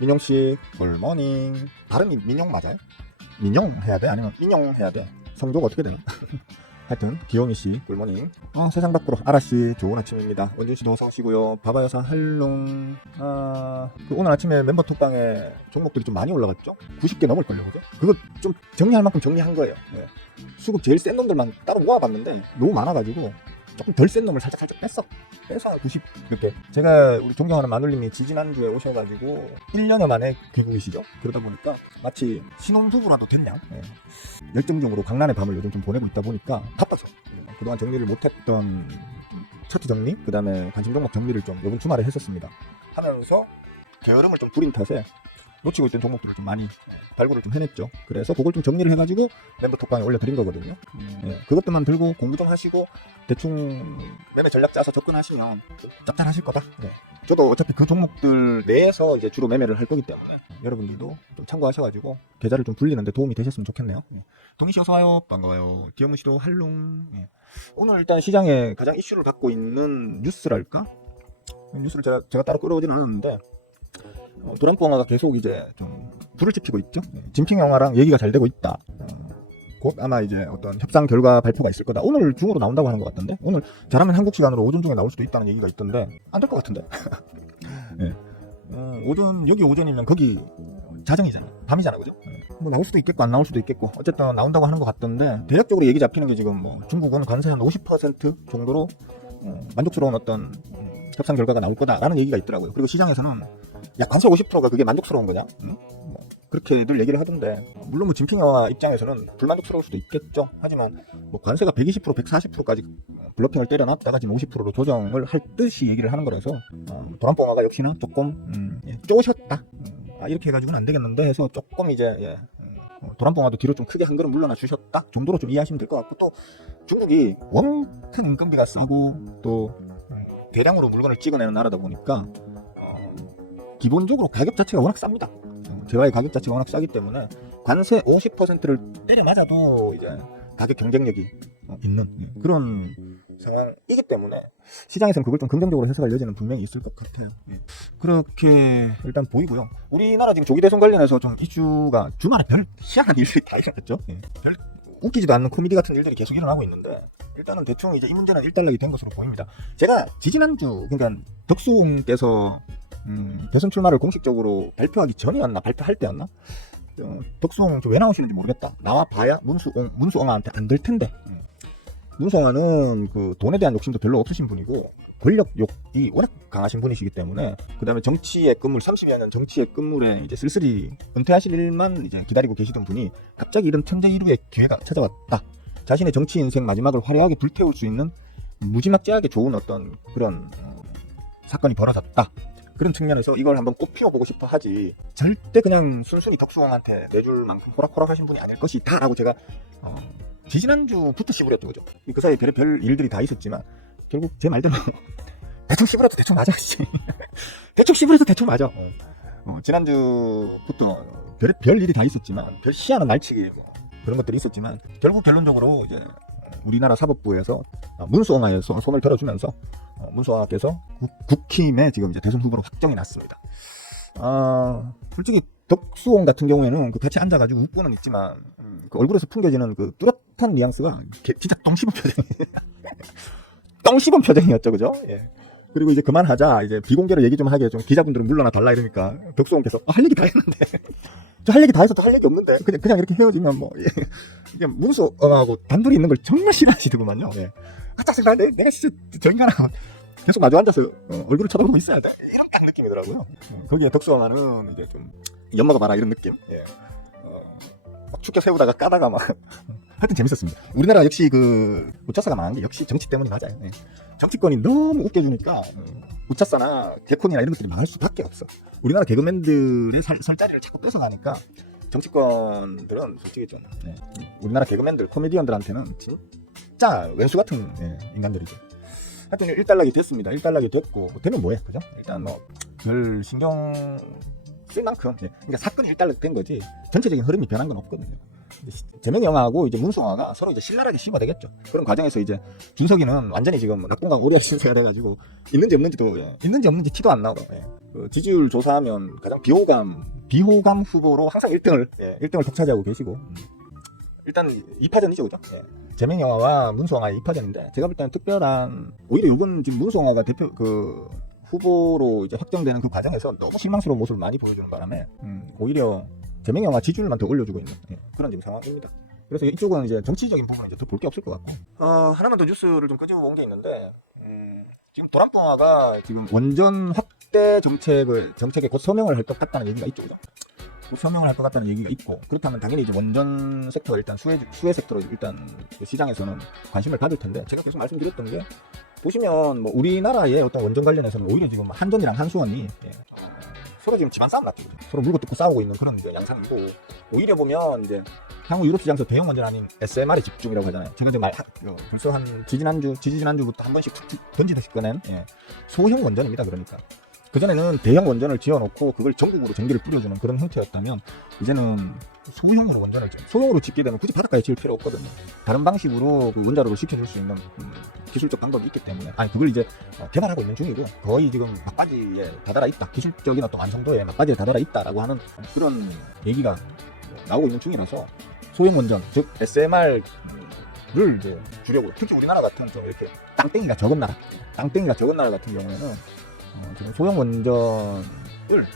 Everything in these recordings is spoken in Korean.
민용씨 굿모닝. 발음이 민용 맞아요? 민용 해야 돼? 아니면 민용 해야 돼? 성조가 어떻게 되나? 하여튼 기용이씨 굿모닝. 세상 밖으로 아라씨 좋은 아침입니다. 원준씨도 어서오시고요. 바바여사 할롱. 오늘 아침에 멤버 톡방에 종목들이 좀 많이 올라갔죠? 90개 넘을걸요, 그죠? 그거 좀 정리할 만큼 정리한 거예요. 네. 수급 제일 센 놈들만 따로 모아봤는데 너무 많아가지고 조금 덜 센 놈을 살짝 빼서 90 이렇게. 제가 우리 존경하는 마눌님이 지지난주에 오셔가지고 1년여 만에 귀국이시죠. 그러다 보니까 마치 신혼부부라도 됐냐, 네. 열정적으로 강란의 밤을 요즘 좀 보내고 있다 보니까 바빠서 그동안 정리를 못했던 차트 정리, 그 다음에 관심 종목 정리를 좀 이번 주말에 했었습니다. 하면서 게으름을 좀 부린 탓에 놓치고 있던 종목들을 좀 많이 발굴을 좀 해냈죠. 그래서 그걸 좀 정리를 해가지고 멤버 톡방에 올려드린 거거든요. 그것들만 들고 공부 좀 하시고 대충 매매 전략 짜서 접근하시면 짭짤하실 거다. 네. 저도 어차피 그 종목들 내에서 이제 주로 매매를 할 거기 때문에 여러분들도 좀 참고하셔가지고 계좌를 좀 불리는데 도움이 되셨으면 좋겠네요. 동희씨 어서와요. 반가워요. 디어무씨도 할롱. 오늘 일단 시장에 가장 이슈를 갖고 있는 뉴스랄까? 뉴스를 제가 따로 끌어오지는 않았는데 트럼프 영화가 계속 이제 좀 불을 지피고 있죠. 진핑 영화랑 얘기가 잘 되고 있다. 곧 아마 이제 어떤 협상 결과 발표가 있을 거다. 오늘 중으로 나온다고 하는 것 같던데. 오늘 잘하면 한국 시간으로 오전 중에 나올 수도 있다는 얘기가 있던데 안 될 것 같은데. 네. 오전, 여기 오전이면 거기 자정이잖아. 밤이잖아, 그죠? 뭐 나올 수도 있겠고 안 나올 수도 있겠고 어쨌든 나온다고 하는 것 같던데 대략적으로 얘기 잡히는 게 지금 뭐 중국은 관세 한 50% 정도로 만족스러운 어떤 협상 결과가 나올 거다라는 얘기가 있더라고요. 그리고 시장에서는 야, 관세 50%가 그게 만족스러운 거냐? 응? 뭐 그렇게들 얘기를 하던데 물론 뭐 진핑 영화 입장에서는 불만족스러울 수도 있겠죠. 하지만 뭐 관세가 120%, 140%까지 블러핑을 때려놨다가 지금 50%로 조정을 할 듯이 얘기를 하는 거라서 트럼프 영화가 역시나 조금 쪼셨다. 이렇게 해가지고는 안 되겠는데 해서 조금 이제 트럼프 영화도 뒤로 좀 크게 한 걸음 물러나 주셨다 정도로 좀 이해하시면 될 것 같고, 또 중국이 원큰 인건비가 싸고 또 대량으로 물건을 찍어내는 나라다 보니까 기본적으로 가격 자체가 워낙 쌉니다. 재화의 가격 자체가 워낙 싸기 때문에 관세 50%를 때려 맞아도 이제 가격 경쟁력이 있는 그런 상황이기 때문에 시장에서는 그걸 좀 긍정적으로 해석할 여지는 분명히 있을 것 같아요. 그렇게 일단 보이고요. 우리나라 지금 조기 대선 관련해서 좀 이슈가 주말에 별 희한한 일들이 다 일어났죠. 별 웃기지도 않는 코미디 같은 일들이 계속 일어나고 있는데 일단은 대충 이제 이 문제는 일단락이 된 것으로 보입니다. 제가 지지난주 그러니까 덕수홍께서 대선 출마를 공식적으로 발표하기 전이었나 발표할 때였나, 덕수홍 왜 나오시는지 모르겠다. 나와 봐야 문수홍한테 안 될 텐데. 문수홍은 그 돈에 대한 욕심도 별로 없으신 분이고 권력욕이 워낙 강하신 분이시기 때문에, 그 다음에 정치의 끝물 30여 년 정치의 끝물에 이제 쓸쓸히 은퇴하실 일만 이제 기다리고 계시던 분이 갑자기 이런 천재 이루의 기회가 찾아왔다. 자신의 정치 인생 마지막을 화려하게 불태울 수 있는 무지막지하게 좋은 어떤 그런 사건이 벌어졌다. 그런 측면에서 이걸 한번 꼭 피워보고 싶어 하지 절대 그냥 순순히 덕수홍한테 내줄 만큼 호락호락하신 분이 아닐 것이다 라고 제가 지지난주부터 씨부렸죠, 그죠? 그 사이에 별 일들이 다 있었지만 결국 제 말대로 대충 씨부려도 대충 맞아. 대충 씨부려도 대충 맞아. 지난주부터 별 일이 다 있었지만 별 희한한 날치기 뭐 그런 것들이 있었지만 결국 결론적으로 이제 우리나라 사법부에서 문수홍에 손을 들어주면서 문수홍께서 국힘에 지금 이제 대선 후보로 확정이 났습니다. 솔직히 덕수홍 같은 경우에는 그 같이 앉아가지고 웃고는 있지만 그 얼굴에서 풍겨지는 그 뚜렷한 뉘앙스가 진짜 똥 씹은 표정이 똥 씹은 표정이었죠, 그죠? 예. 그리고 이제 그만하자, 이제 비공개로 얘기 좀 하게 좀 기자분들은 물러나 달라 이러니까 덕수홍께서 할 얘기 다 했는데 저 할 얘기 다 해서 또 할 얘기 없는데 그냥 이렇게 헤어지면 뭐 이게 문수홍하고 단둘이 있는 걸 정말 싫어하시더구만요. 예. 짜증나. 내가 진짜 저 인간하고 계속 마주 앉아서 얼굴을 쳐다보고 있어야 돼, 이런 딱 느낌이더라고요. 거기에 덕수홍은 이제 좀 엿먹어봐라 이런 느낌. 예. 막 축켜 세우다가 까다가 막 하여튼 재밌었습니다. 우리나라 역시 그 우차사가 망한 게 역시 정치 때문이 맞아요. 예. 정치권이 너무 웃겨주니까 우차사나 개콘이나 이런 것들이 망할 수밖에 없어. 우리나라 개그맨들의 설자리를 자꾸 뺏어가니까 정치권들은 솔직히 좀 우리나라 개그맨들 코미디언들한테는 진짜 왼수 같은 인간들이죠. 하여튼 일단락이 됐습니다. 일단락이 됐고 되면 뭐해, 그죠? 일단 뭐 별 신경 쓸 만큼 그러니까 사건이 일단락 된 거지 전체적인 흐름이 변한 건 없거든요. 제명영화하고 이제 문성화가 서로 이제 신랄하게 심화되겠죠. 그런 과정에서 이제 준석이는 완전히 지금 낙동강 오리알 신세가 돼가지고 있는지 없는지도 있는지 없는지 티도 안 나고 그 지지율 조사하면 가장 비호감 후보로 항상 1등을 독차지하고 계시고 일단 2파전이죠, 그죠? 제명영화와 문성화의 2파전인데 제가 볼 때는 특별한 오히려 이번 지금 문성화가 대표 후보로 이제 확정되는 그 과정에서 너무 실망스러운 모습을 많이 보여주는 바람에 오히려 제명영화 지지율만 더 올려주고 있는 그런 지금 상황입니다. 그래서 이쪽은 이제 정치적인 부분은 이제 더 볼 게 없을 것 같고 하나만 더 뉴스를 좀 끄집어 본 게 있는데 지금 도란풍화가 지금 원전 확대 정책에 곧 서명을 할 것 같다는 얘기가 있죠, 그죠? 곧 서명을 할 것 같다는 얘기가 있고 그렇다면 당연히 이제 원전 섹터 일단 수혜 섹터로 일단 그 시장에서는 관심을 받을 텐데 제가 계속 말씀드렸던 게 보시면 뭐 우리나라의 어떤 원전 관련해서는 오히려 지금 한전이랑 한수원이 서로 지금 집안 싸움 났죠. 서로 물고 뜯고 싸우고 있는 그런 양상이고 오히려 보면 이제 향후 유럽 시장에서 대형 원전 아닌 SMR에 집중이라고 하잖아요. 제가 지금 벌써 한 지지난주부터 한 번씩 던지듯이 꺼낸 소형 원전입니다. 그러니까 그전에는 대형 원전을 지어놓고 그걸 전국으로 전기를 뿌려주는 그런 형태였다면 이제는 소형으로 짓게 되면 굳이 바닷가에 지을 필요 없거든요. 다른 방식으로 그 원자력을 시켜줄 수 있는 기술적 방법이 있기 때문에 그걸 이제 개발하고 있는 중이고 거의 지금 막바지에 다다라 있다. 기술적인 어떤 완성도에 막바지에 다다라 있다라고 하는 그런 얘기가 나오고 있는 중이라서 소형 원전, 즉 SMR을 이제 주려고 특히 우리나라 같은 좀 이렇게 땅덩이가 적은 나라 같은 경우에는 지금 소형 원전을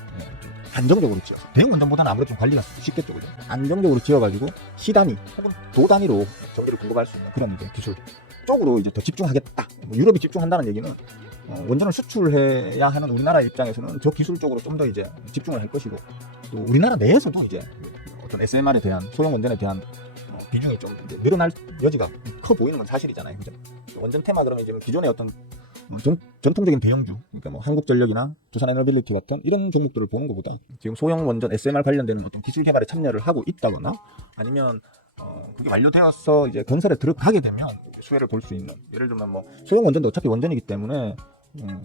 안정적으로 지어서 대형 원전보다는 아무래도 좀 관리가 쉽겠죠, 그죠? 안정적으로 지어가지고 시단위 혹은 도단위로 전기를 공급할 수 있는 그런 이제 기술 쪽으로 이제 더 집중하겠다. 유럽이 집중한다는 얘기는 원전을 수출해야 하는 우리나라의 입장에서는 저 기술 쪽으로 좀 더 이제 집중을 할 것이고 또 우리나라 내에서도 이제 어떤 SMR에 대한 소형 원전에 대한 비중이 좀 이제 늘어날 여지가 커 보이는 건 사실이잖아요, 그죠? 원전 테마 그러면 지금 기존의 어떤 전통적인 대형주, 그러니까 뭐 한국전력이나 두산에너빌리티 같은 이런 종목들을 보는 것보다 지금 소형 원전 SMR 관련되는 어떤 기술 개발에 참여를 하고 있다거나 아니면 그게 완료되어서 이제 건설에 들어가게 되면 수혜를 볼 수 있는 예를 들면 뭐 소형 원전도 어차피 원전이기 때문에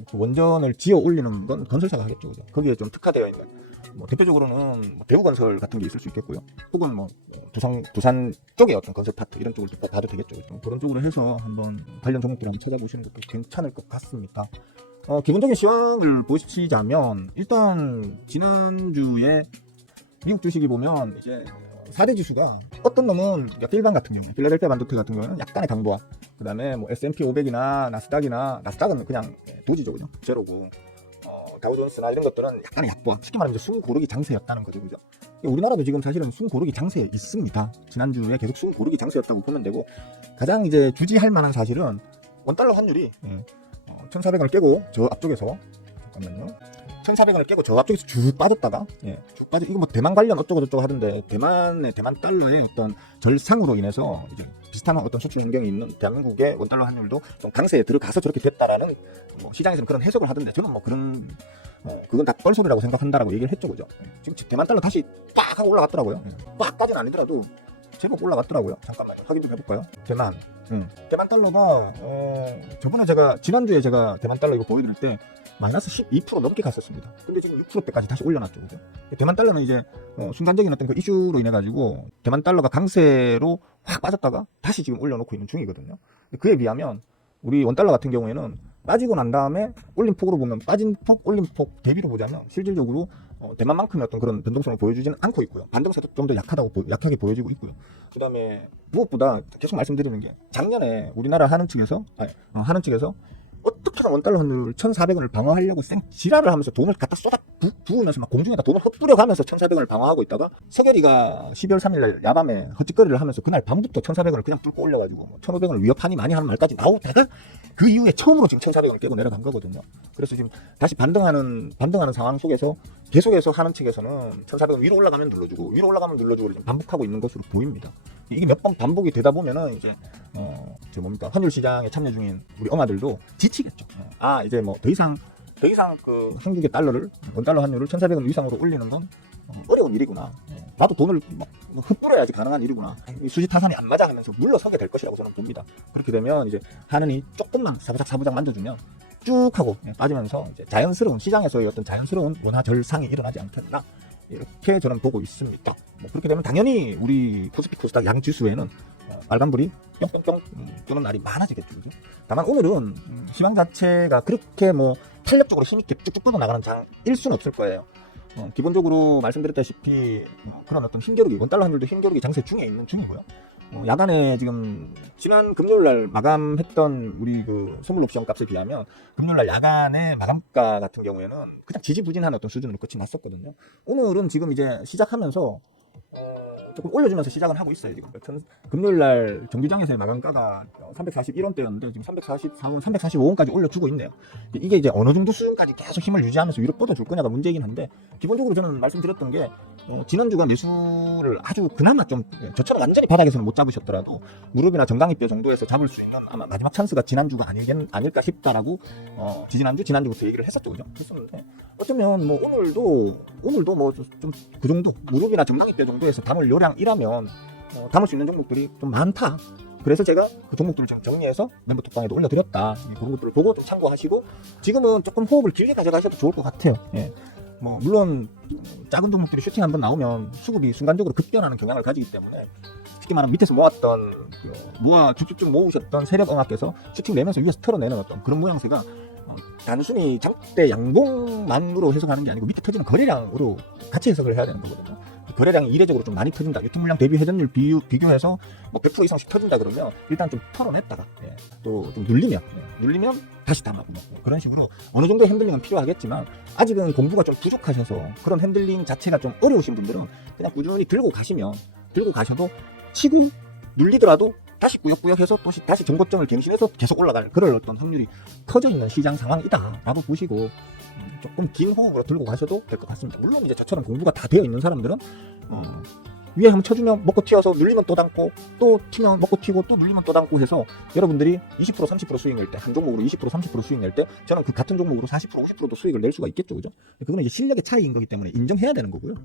그 원전을 지어 올리는 건 건설사가 하겠죠, 그죠? 거기에 좀 특화되어 있는 뭐 대표적으로는 뭐 대우건설 같은 게 있을 수 있겠고요. 혹은 뭐 두산 쪽의 어떤 건설 파트 이런 쪽을 봐도 되겠죠. 그죠? 그런 쪽으로 해서 한번 관련 종목들을 한번 찾아보시는 것도 괜찮을 것 같습니다. 기본적인 시황을 보시자면 일단 지난주에 미국 주식이 보면 이제 4대 지수가 어떤 놈은 필방 같은 경우, 필라델피아 반도체 같은 경우는 약간의 강보와 그 다음에 뭐 S&P 500이나 나스닥은 그냥 도지죠, 그죠? 제로고 다우존스나 이런 것들은 약간의 약보와 쉽게 말하면 숨고르기 장세였다는 거죠, 그죠? 우리나라도 지금 사실은 숨고르기 장세에 있습니다. 지난주에 계속 숨고르기 장세였다고 보면 되고 가장 이제 주지할 만한 사실은 원달러 환율이 1,400원을 깨고 저 앞쪽에서 잠깐만요. 1,400원을 깨고 저 앞쪽에서 쭉 빠졌다가 이거 뭐 대만 관련 어쩌고저쩌고 하던데 대만 달러의 어떤 절상으로 인해서 이제 비슷한 어떤 수출 환경이 있는 대한민국의 원달러 환율도 좀 강세에 들어가서 저렇게 됐다라는 뭐 시장에서는 그런 해석을 하던데 저는 뭐 그건 다 뻘소리라고 생각한다라고 얘기를 했죠, 그죠? 지금 대만 달러 다시 빡 하고 올라갔더라고요. 빡까지는 아니더라도 제법 올라갔더라고요. 잠깐만요, 확인 좀 해볼까요? 대만 달러가 저번에 지난주에 제가 대만 달러 이거 보여드릴 때 마이너스 12% 넘게 갔었습니다. 근데 지금 6%대까지 다시 올려놨죠, 그죠? 대만 달러는 이제 순간적인 어떤 그 이슈로 인해 가지고 대만 달러가 강세로 확 빠졌다가 다시 지금 올려놓고 있는 중이거든요. 그에 비하면 우리 원달러 같은 경우에는 빠지고 난 다음에 올린 폭으로 보면 빠진 폭, 올린 폭 대비로 보자면 실질적으로 대만만큼의 어떤 그런 변동성을 보여주지는 않고 있고요. 반등세도 좀 더 약하게 보여지고 있고요. 그 다음에 무엇보다 계속 말씀드리는 게 작년에 우리나라 하는 측에서 어떻게든 원달러 환율 1,400원을 방어하려고 지랄을 하면서 돈을 갖다 부으면서 막 공중에다 돈을 헛뿌려가면서 1,400원을 방어하고 있다가 서결이가 12월 3일날 야밤에 헛짓거리를 하면서 그날 밤부터 1,400원을 그냥 뚫고 올려가지고 1,500원을 위협하니 많이 하는 말까지 나오다가 그 이후에 처음으로 지금 1,400원을 깨고 내려간 거거든요. 그래서 지금 다시 반등하는 상황 속에서 계속해서 하는 측에서는 1,400원 위로 올라가면 눌러주고 지금 반복하고 있는 것으로 보입니다. 이게 몇 번 반복이 되다 보면은 이제 환율 시장에 참여 중인 우리 엄마들도 지치겠죠. 이제 뭐 더 이상 그 한국의 원달러 환율을 1,400원 이상으로 올리는 건 어려운 일이구나. 나도 돈을 흩뿌려야지 가능한 일이구나. 수지 타산이 안 맞아 하면서 물러서게 될 것이라고 저는 봅니다. 그렇게 되면 이제 하느니 조금만 사부작 만져주면 쭉 하고 빠지면서 이제 시장에서의 어떤 자연스러운 원화 절상이 일어나지 않겠나 이렇게 저는 보고 있습니다. 뭐 그렇게 되면 당연히 우리 코스피 코스닥 양지수에는 빨간불이 뿅뿅뿅 뜨는 날이 많아지겠죠. 그죠? 다만 오늘은 시황 자체가 그렇게 뭐 탄력적으로 힘있게 쭉쭉 뻗어나가는 장일 수는 없을 거예요. 기본적으로 말씀드렸다시피 그런 어떤 힘겨루기, 원달러 환율도 힘겨루기 장세 중에 있는 중이고요. 야간에 지금 지난 금요일날 마감했던 우리 그 선물 옵션 값에 비하면 금요일날 야간의 마감가 같은 경우에는 그냥 지지부진한 어떤 수준으로 끝이 났었거든요. 오늘은 지금 이제 시작하면서 조금 올려주면서 시작은 하고 있어요. 지금 금요일날 정기장에서의 마감가가 341원대였는데 지금 344원, 345원까지 올려주고 있네요. 이게 이제 어느 정도 수준까지 계속 힘을 유지하면서 위로 뻗어줄 거냐가 문제이긴 한데, 기본적으로 저는 말씀드렸던 게 지난주가 매수를 아주 그나마 좀 저처럼 완전히 바닥에서는 못 잡으셨더라도 무릎이나 정강이뼈 정도에서 잡을 수 있는 아마 마지막 찬스가 지난주가 아닐까 싶다라고 지난주부터 얘기를 했었죠. 그죠? 그랬었는데 어쩌면 뭐 오늘도 뭐 좀 그 정도 무릎이나 정강이뼈 정도에서 담을 요량이라면 담을 수 있는 종목들이 좀 많다. 그래서 제가 그 종목들을 좀 정리해서 멤버 톡방에도 올려드렸다. 그런 것들을 보고 좀 참고하시고 지금은 조금 호흡을 길게 가져가셔도 좋을 것 같아요. 예. 뭐 물론 작은 종목들이 슈팅 한번 나오면 수급이 순간적으로 급변하는 경향을 가지기 때문에, 특히 말하면 밑에서 모았던 쭉쭉쭉 모으셨던 세력엉학께서 슈팅 내면서 위에서 털어내는 어떤 그런 모양새가 단순히 장대 양봉만으로 해석하는 게 아니고 밑에 터지는 거래량으로 같이 해석을 해야 되는 거거든요. 거래량이 이례적으로 좀 많이 터진다, 유통물량 대비 회전율 비교해서 뭐 100% 이상씩 터진다 그러면 일단 좀 털어냈다가 또 좀 눌리면 다시 담아보고 그런 식으로 어느 정도의 핸들링은 필요하겠지만, 아직은 공부가 좀 부족하셔서 그런 핸들링 자체가 좀 어려우신 분들은 그냥 꾸준히 들고 가셔도 치고 눌리더라도 다시 꾸역꾸역 해서 또 다시 정고점을 갱신해서 계속 올라갈 그럴 어떤 확률이 커져 있는 시장 상황이다 라고 보시고 조금 긴 호흡으로 들고 가셔도 될 것 같습니다. 물론 이제 저처럼 공부가 다 되어 있는 사람들은 위에 한번 쳐주면 먹고 튀어서 눌리면 또 담고, 또 튀면 먹고 튀고 또 눌리면 또 담고 해서 여러분들이 20% 30% 수익 낼 때, 한 종목으로 20% 30% 수익 낼 때 저는 그 같은 종목으로 40% 50%도 수익을 낼 수가 있겠죠. 그죠? 그거는 이제 실력의 차이인 거기 때문에 인정해야 되는 거고요.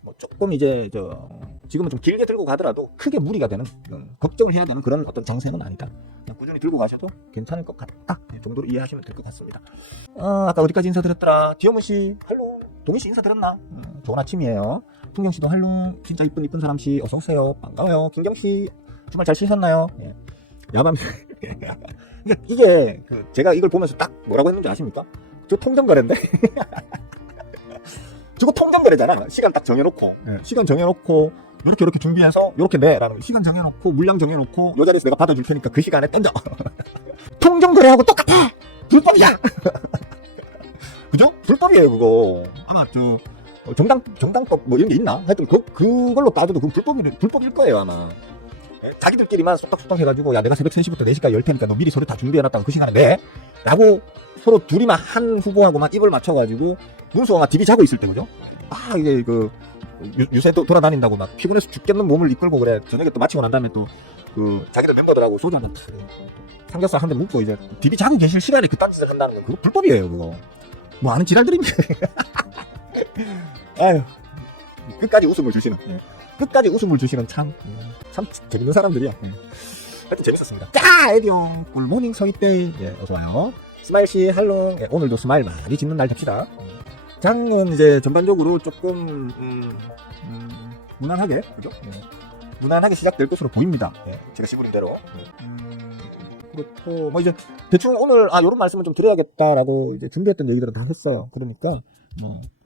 뭐 조금 이제 지금은 좀 길게 들고 가더라도 크게 무리가 되는, 걱정을 해야 되는 그런 어떤 장세는 아니다. 그냥 꾸준히 들고 가셔도 괜찮을 것 같다 정도로 이해하시면 될 것 같습니다. 아까 어디까지 인사드렸더라? 디어무씨 할로, 동희씨 인사드렸나? 좋은 아침이에요. 풍경씨도 할로, 진짜 이쁜 사람씨 어서오세요. 반가워요. 김경씨 주말 잘 쉬셨나요? 야밤 이게 제가 이걸 보면서 딱 뭐라고 했는지 아십니까? 저 통정거래인데 저거 통정거래잖아. 시간 딱 정해놓고 시간 정해놓고 이렇게 준비해서 이렇게 내라는 시간 정해놓고 물량 정해놓고 요 자리에서 내가 받아줄 테니까 그 시간에 던져. 통정거래하고 똑같아. 불법이야. 그죠? 불법이에요 그거. 아마 정당법 뭐 이런 게 있나? 하여튼 그걸로 따져도 그건 불법일 거예요 아마. 자기들끼리만 쏙닥쏙닥 해가지고 야 내가 새벽 3시부터 4시까지 열 테니까 너 미리 서류 다 준비해놨다가 그 시간에 내 라고 서로 둘이만 한 후보하고만 입을 맞춰가지고 문서가 막 디비 자고 있을 때, 그죠? 이게 유세 또 돌아다닌다고 막 피곤해서 죽겠는 몸을 이끌고 그래. 저녁에 또 마치고 난 다음에 또 자기들 멤버들하고 소주 한잔 삼겹살 한 대 먹고 이제 디비 자고 계실 시간에 그딴 짓을 한다는 거 그거 불법이에요 그거. 뭐 아는 지랄들입니까? 아유, 끝까지 웃음을 주시는 참 재밌는 사람들이야. 하여튼 재밌었습니다. 자, 에디용 굿모닝 서희떼 어서와요. 스마일씨 할롱. 오늘도 스마일 많이 짓는 날 됩시다. 장은 이제 전반적으로 조금 무난하게, 그죠? 무난하게 시작될 것으로 보입니다. 제가 시부린 대로. 그렇고 뭐 이제 대충 오늘 요런 말씀을 좀 드려야겠다라고 이제 준비했던 얘기들은 다 했어요. 그러니까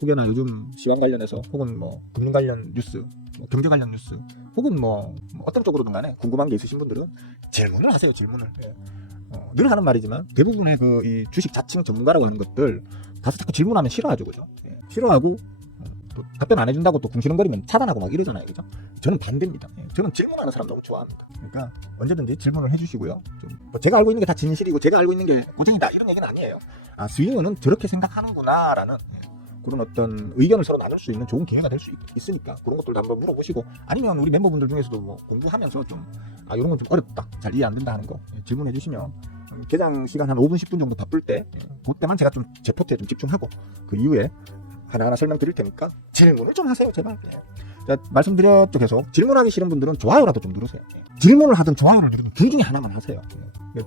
혹여나 요즘 시황 관련해서 혹은 뭐 금융 관련 뉴스, 경제 관련 뉴스, 혹은 뭐 어떤 쪽으로든 간에 궁금한 게 있으신 분들은 질문을 하세요. 질문을. 늘 하는 말이지만 대부분의 이 주식 자칭 전문가라고 하는 것들 가서 자꾸 질문하면 싫어하죠, 그죠? 싫어하고 또 답변 안 해준다고 또 궁시렁거리면 차단하고 막 이러잖아요, 그죠? 저는 반대입니다. 저는 질문하는 사람 너무 좋아합니다. 그러니까 언제든지 질문을 해주시고요. 뭐 제가 알고 있는 게 다 진실이고 제가 알고 있는 게 고정이다 이런 얘기는 아니에요. 스윙은 저렇게 생각하는구나라는 그런 어떤 의견을 서로 나눌 수 있는 좋은 기회가 될 수 있으니까 그런 것들도 한번 물어보시고, 아니면 우리 멤버분들 중에서도 뭐 공부하면서 좀 이런 건 좀 어렵다, 잘 이해 안 된다 하는 거 질문해 주시면 개장 시간 한 5분 10분 정도 바쁠 때 그때만 제가 좀 제 포트에 좀 집중하고 그 이후에 하나하나 설명드릴 테니까 질문을 좀 하세요 제발. 자, 말씀드렸죠. 계속 질문하기 싫은 분들은 좋아요라도 좀 누르세요. 질문을 하든 좋아요를 누르든 둘 중에 하나만 하세요.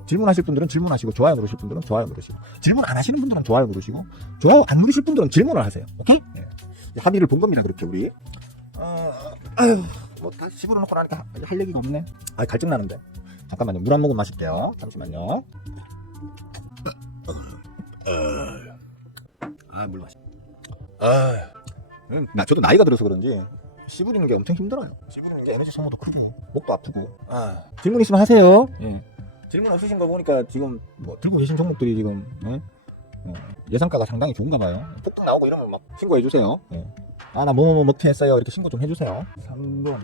질문하실 분들은 질문하시고 좋아요 누르실 분들은 좋아요 누르시고, 질문 안 하시는 분들은 좋아요 누르시고, 좋아요 안 누르실 분들은 질문을 하세요. 오케이? 합의를 본 겁니다. 그렇게 우리. 아유, 뭐 다시 집어넣고 나니까 할 얘기가 없네. 아, 갈증 나는데. 잠깐만요. 물 한 모금 마실게요. 잠시만요. 물 마시. 저도 나이가 들어서 그런지 씹으리는 게 엄청 힘들어요. 씹으리는 게 에너지 소모도 크고 목도 아프고. 질문 있으면 하세요. 예. 질문 없으신 거 보니까 지금 뭐 들고 계신 종목들이 지금 예상가가 상당히 좋은가 봐요. 폭등 나오고 이러면 막 신고해 주세요. 나 뭐뭐 먹튀 했어요. 이렇게 신고 좀 해주세요. 3번.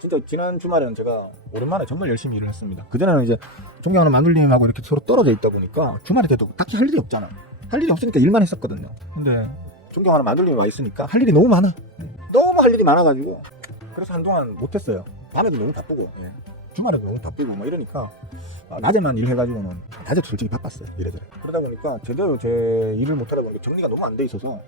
진짜 지난 주말에는 제가 오랜만에 정말 열심히 일을 했습니다. 그전에는 이제 존경하는 마눌님하고 이렇게 서로 떨어져 있다 보니까 주말에 돼도 딱히 할 일이 없잖아. 할 일이 없으니까 일만 했었거든요. 근데 존경하는 마눌님이 와 있으니까 할 일이 너무 많아. 너무 할 일이 많아가지고 그래서 한동안 못했어요. 밤에도 너무 바쁘고 주말에도 너무 바쁘고 막 이러니까 낮에만 일해가지고는 낮에도 솔직히 바빴어요. 이래저래. 그러다 보니까 제대로 제 일을 못하다 보니까 정리가 너무 안 돼 있어서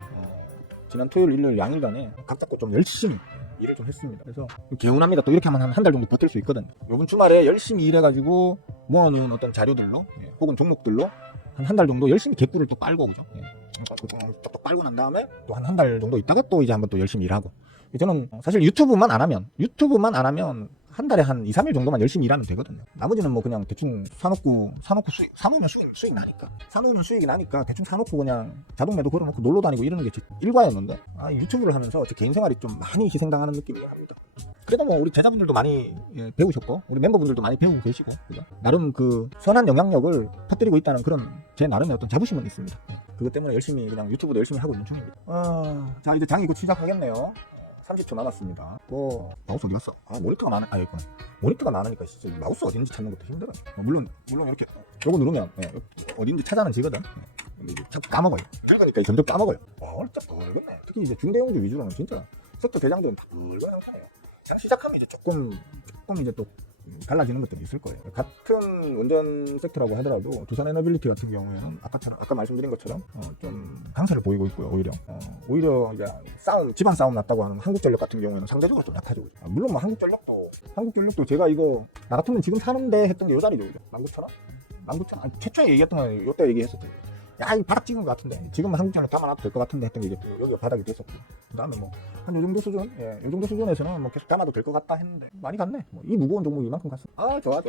지난 토요일, 일요일 양일간에 각 잡고 좀 열심히 일을 좀 했습니다. 그래서 개운합니다. 또 이렇게 하면 한 달 정도 버틸 수 있거든요. 요번 주말에 열심히 일해가지고 모아놓은 어떤 자료들로 혹은 종목들로 한 달 정도 열심히 개꿀을 또 빨고 그죠? 쪽쪽 빨고 난 다음에 또 한 달 정도 있다가 또 이제 한번 또 열심히 일하고. 저는 사실 유튜브만 안 하면 한 달에 한 2, 3일 정도만 열심히 일하면 되거든요. 나머지는 뭐 그냥 대충 사놓고 사놓으면 수익 나니까. 사놓으면 수익이 나니까 대충 사놓고 그냥 자동 매도 걸어놓고 놀러 다니고 이러는 게 제 일과였는데 유튜브를 하면서 제 개인 생활이 좀 많이 희생당하는 느낌이 합니다. 그래도 뭐 우리 제자분들도 많이 배우셨고 우리 멤버분들도 많이 배우고 계시고 그죠? 나름 그 선한 영향력을 퍼뜨리고 있다는 그런 제 나름의 어떤 자부심은 있습니다. 그것 때문에 열심히 그냥 유튜브도 열심히 하고 있는 중입니다. 자 이제 장이 곧 시작하겠네요. 30초 남았습니다. 마우스 어디 갔어? 모니터가 많아. 있구나. 모니터가 많으니까 진짜 마우스 어딘지 찾는 것도 힘들어요. 물론 이렇게 요거 누르면 어딘지 찾아는 지거든. 자꾸 까먹어요. 그러니까 점점 까먹어요. 진짜 벌겠네. 특히 이제 중대형주 위주로는 진짜 섹터 대장들은 다 벌거는 편해요. 그냥 시작하면 이제 조금 이제 또 달라지는 것들이 있을 거예요. 같은 원전 섹터라고 하더라도 두산에너빌리티 같은 경우에는 아까 말씀드린 것처럼 좀 강세를 보이고 있고요. 오히려 이제 집안 싸움 났다고 하는 한국전력 같은 경우에는 상대적으로 좀 약하죠. 물론 뭐 한국전력도 제가 이거 나 같으면 지금 사는데 했던 게 요 자리죠. 19,000원? 19,000원? 최초에 얘기했던 건 요때 얘기했었죠. 이 바닥 찍은 것 같은데 지금은 한국전력 담아놔도 될 것 같은데 했던 게 이제 여기가 바닥이 됐었고 그 다음에 뭐 한 요 정도 수준 요 정도 수준에서는 뭐 계속 담아도 될 것 같다 했는데 많이 갔네. 이 무거운 종목 이만큼 갔어. 좋아.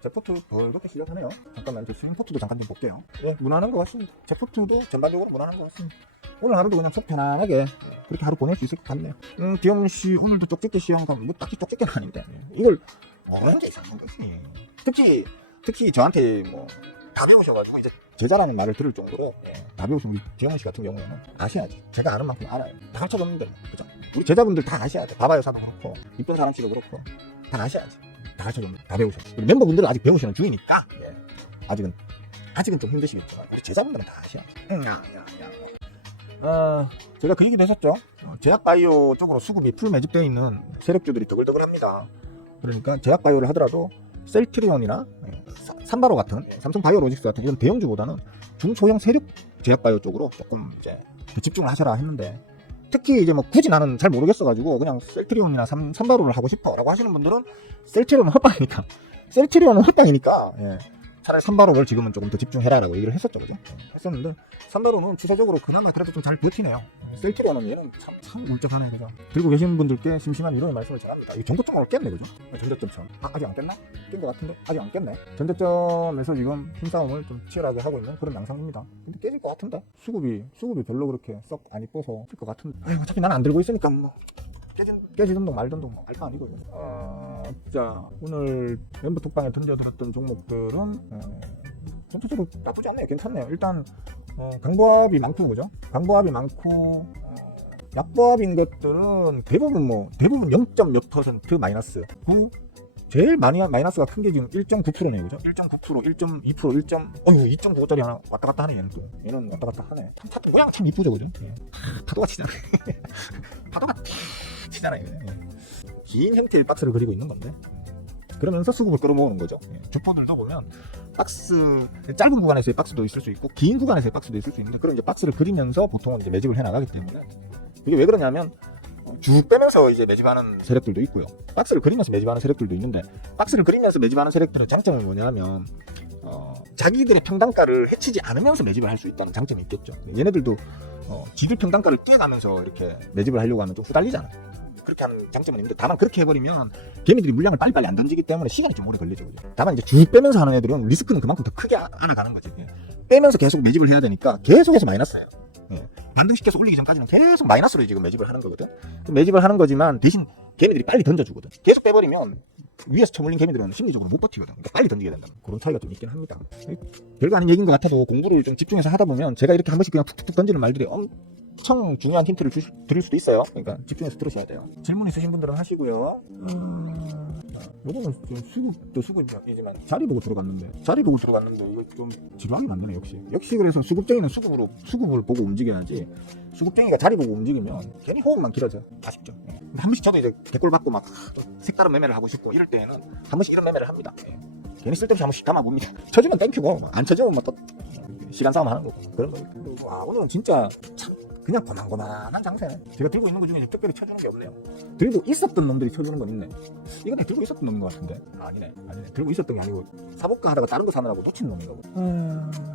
제포트 벌겋게 시작하네요. 잠깐만 저 스윙포트도 잠깐 좀 볼게요. 무난한 것 같습니다. 제포트도 전반적으로 무난한 것 같습니다. 오늘 하루도 그냥 속 편안하게 그렇게 하루 보낼 수 있을 것 같네요. 디영씨 오늘도 쪽집게 시험 가면 뭐 딱히 쪽집게는 아닌데 이걸 언제 있었는 거지. 특히 저한테 뭐 다 배우셔가지고 이제 제자라는 말을 들을 정도로 다 배우신 우리 지영씨 같은 경우에는 아셔야지. 제가 아는 만큼 알아요. 다 가르쳐줬는데 그죠? 우리 제자분들 다 아셔야 돼. 바바 여사도 그렇고 이쁜 사람 씨도 그렇고 다 아셔야지. 다 가르쳐줬는데 다 배우셔. 우리 멤버분들은 아직 배우시는 중이니까 아직은 좀 힘드시겠지만 우리 제자분들은 다 아셔야지. 제가 그 얘기도 했었죠. 제약바이오 쪽으로 수급이 풀 매집되어 있는 세력주들이 더글더글합니다. 그러니까 제약바이오를 하더라도 셀트리온이나 삼바로 같은 삼성바이오로직스 같은 이런 대형주보다는 중소형 세력 제약바이오 쪽으로 조금 이제 집중을 하셔라 했는데 특히 이제 뭐 굳이 나는 잘 모르겠어가지고 그냥 셀트리온이나 삼바로를 하고 싶어라고 하시는 분들은 셀트리온은 헛방이니까 차라리 삼바로를 지금은 조금 더 집중해라라고 얘기를 했었죠, 그죠? 했었는데 삼바로는 추세적으로 그나마 그래도 좀 잘 버티네요. 셀트리온은 얘는 참 울적하네, 그죠? 들고 계신 분들께 심심한 위로의 말씀을 전합니다. 이거 전고점 오늘 깼네, 그죠? 전저점처럼. 아직 안 깼나? 깬 것 같은데? 아직 안 깼네. 전저점에서 지금 힘싸움을 좀 치열하게 하고 있는 그런 양상입니다. 근데 깨질 것 같은데? 수급이 별로 그렇게 썩 안 이뻐서 깰 것 같은데. 어차피 난 안 들고 있으니까 뭐. 깨지든도 말든도 뭐 알바 아니고요. 자 오늘 멤버 톡방에 던져드렸던 종목들은 전체적으로 나쁘지 않네요. 괜찮네요. 일단 강보합이 많고 그죠? 강보합이 많고 약보합인 것들은 대부분 0.몇% 마이너스. 제일 많이 마이너스가 큰 게 지금 1.9%네요, 그죠? 1.9%, 1.2%, 2.9짜리 하나 왔다 갔다 하네, 얘는 왔다 갔다 하네. 모양 참 이쁘죠, 그죠? 파도가 치잖아. 파도가 치잖아요. 긴 형태의 박스를 그리고 있는 건데. 그러면서 수급을 끌어모으는 거죠. 주포들도 보면 짧은 구간에서의 박스도 있을 수 있고, 긴 구간에서의 박스도 있을 수 있는데, 그런 이제 박스를 그리면서 보통은 이제 매집을 해 나가기 때문에. 이게 왜 그러냐면, 쭉 빼면서 이제 매집하는 세력들도 있고요. 박스를 그리면서 매집하는 세력들도 있는데 박스를 그리면서 매집하는 세력들의 장점은 뭐냐면 자기들의 평단가를 해치지 않으면서 매집을 할 수 있다는 장점이 있겠죠. 얘네들도 지들 평단가를 떼가면서 이렇게 매집을 하려고 하면 좀 후달리잖아. 그렇게 하는 장점은 있는데, 다만 그렇게 해버리면 걔네들이 물량을 빨리빨리 안 던지기 때문에 시간이 좀 오래 걸리죠. 그죠? 다만 이제 쭉 빼면서 하는 애들은 리스크는 그만큼 더 크게 안아가는 거지. 빼면서 계속 매집을 해야 되니까 계속해서 마이너스예요. 반등시켜서 올리기 전까지는 계속 마이너스로 지금 매집을 하는 거거든. 매집을 하는 거지만 대신 걔네들이 빨리 던져주거든. 계속 빼버리면 위에서 쳐물린 걔네들은 심리적으로 못 버티거든. 그러니까 빨리 던지게 된다. 그런 차이가 좀 있긴 합니다. 별거 아닌 얘기인 것 같아도 공부를 좀 집중해서 하다 보면 제가 이렇게 한 번씩 그냥 툭툭툭 던지는 말들이 엄청 중요한 힌트를 드릴 수도 있어요. 그러니까 집중해서 들으셔야 돼요. 질문 있으신 분들은 하시고요. 요거는 좀 수급도 수급이지만 자리 보고 들어갔는데 이거 좀 지루하게 만드네. 역시 그래서 수급쟁이는 수급을 보고 움직여야지. 수급쟁이가 자리 보고 움직이면 괜히 호흡만 길어져. 아쉽죠. 한 번씩 저도 이제 개꼴 받고 막 색다른 매매를 하고 싶고 이럴 때는 한 번씩 이런 매매를 합니다. 괜히 쓸데없이 한 번씩 담아봅니다. 쳐주면 땡큐고 안 쳐주면 뭐 또 시간 싸움 하는 거고 그런 거. 오늘은 진짜 참 그냥 고만고만한 장세네. 제가 들고 있는 것 중에 특별히 쳐주는 게 없네요. 들고 있었던 놈들이 쳐주는 건 있네. 이건 들고 있었던 놈인 것 같은데. 아니네. 들고 있었던 게 아니고 사볼까 하다가 다른 거 사느라고 놓친 놈인가 보다.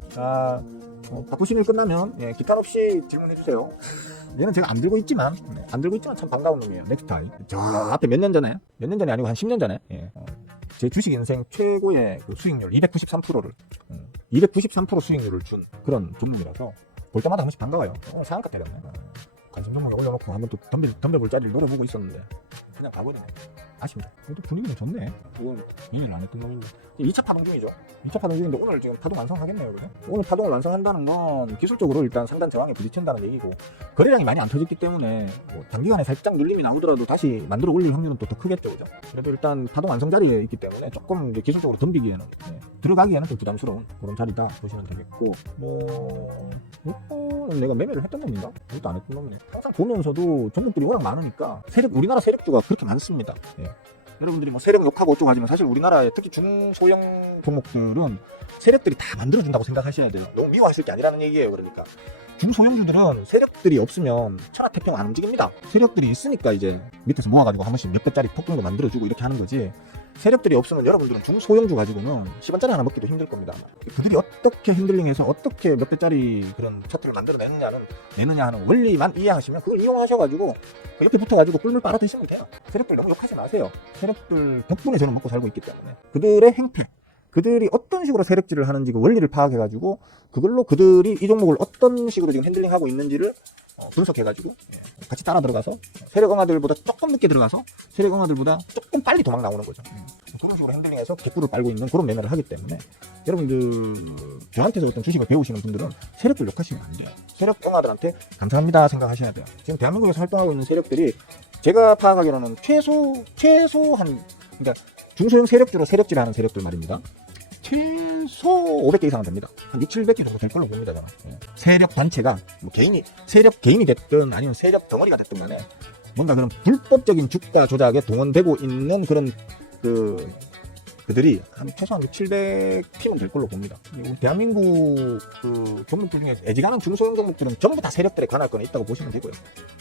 자, 바쁘신 일 끝나면 기탄 없이 질문해주세요. 얘는 제가 안 들고 있지만 참 반가운 놈이에요. 넥스타이. 저 앞에 몇 년 전에 아니고 한 10년 전에 제 주식 인생 최고의 그 수익률 293%를 293% 수익률을 준 그런 종목이라서 볼 때마다 한 번씩 반가워요. 상한가 때렸네. 관심 종목에 올려놓고 한번 또 덤벼볼 자리를 노려보고 있었는데 그냥 가버리네. 아쉽다. 그래도 분위기는 좋네. 그건 이해를 안 했던 놈인데 2차 파동 중이죠. 2차 파동 중인데 오늘 지금 파동 완성하겠네요. 그래? 오늘 파동을 완성한다는 건 기술적으로 일단 상단 저항에 부딪힌다는 얘기고, 거래량이 많이 안 터졌기 때문에 뭐 단기간에 살짝 눌림이 나오더라도 다시 만들어 올릴 확률은 또 더 크겠죠. 그죠? 그래도 일단 파동 완성 자리에 있기 때문에 조금 이제 기술적으로 덤비기에는 들어가기에는 좀 부담스러운 그런 자리다 보시면 되겠고, 이거는 내가 매매를 했던 놈인가? 이것도 안 했던 놈이네. 항상 보면서도 종목들이 워낙 많으니까 우리나라 세력주가 그렇게 많습니다. 여러분들이 뭐 세력 욕하고 어쩌고 하지만 사실 우리나라의 특히 중소형 종목들은 세력들이 다 만들어준다고 생각하셔야 돼요. 너무 미워하실 게 아니라는 얘기예요. 그러니까 중소형주들은 세력들이 없으면 천하태평 안 움직입니다. 세력들이 있으니까 이제 밑에서 모아가지고 한 번씩 몇 배짜리 폭등도 만들어주고 이렇게 하는 거지, 세력들이 없으면 여러분들은 중소형주 가지고는 10원짜리 하나 먹기도 힘들 겁니다. 그들이 어떻게 핸들링해서 어떻게 몇 배짜리 그런 차트를 내느냐 하는 원리만 이해하시면 그걸 이용하셔가지고 그 옆에 붙어가지고 꿀물 빨아 드시면 돼요. 세력들 너무 욕하지 마세요. 세력들 덕분에 저는 먹고 살고 있기 때문에 그들의 행태, 그들이 어떤 식으로 세력질을 하는지 그 원리를 파악해가지고 그걸로 그들이 이 종목을 어떤 식으로 지금 핸들링하고 있는지를 분석해가지고 같이 따라 들어가서 세력엉아들보다 조금 늦게 들어가서 세력엉아들보다 조금 빨리 도망 나오는 거죠. 그런 식으로 핸들링해서 개꿀을 빨고 있는 그런 매매를 하기 때문에 여러분들 저한테서 어떤 주식을 배우시는 분들은 세력들 욕하시면 안 돼요. 세력엉아들한테 감사합니다 생각하셔야 돼요. 지금 대한민국에서 활동하고 있는 세력들이 제가 파악하기로는 최소한 그러니까 중소형 세력주로 세력질하는 세력들 말입니다. 최소 500개 이상은 됩니다. 한 6, 700개 정도 될 걸로 봅니다. 저는. 세력 단체가 뭐 세력 개인이 됐든 아니면 세력 덩어리가 됐든 간에 뭔가 그런 불법적인 주가 조작에 동원되고 있는 그런 그들이 한 최소한 6, 700팀은 될 걸로 봅니다. 그리고 대한민국 그 종목들 중에 애지간한 중소형 종목들은 전부 다 세력들에 관할 건에 있다고 보시면 되고요.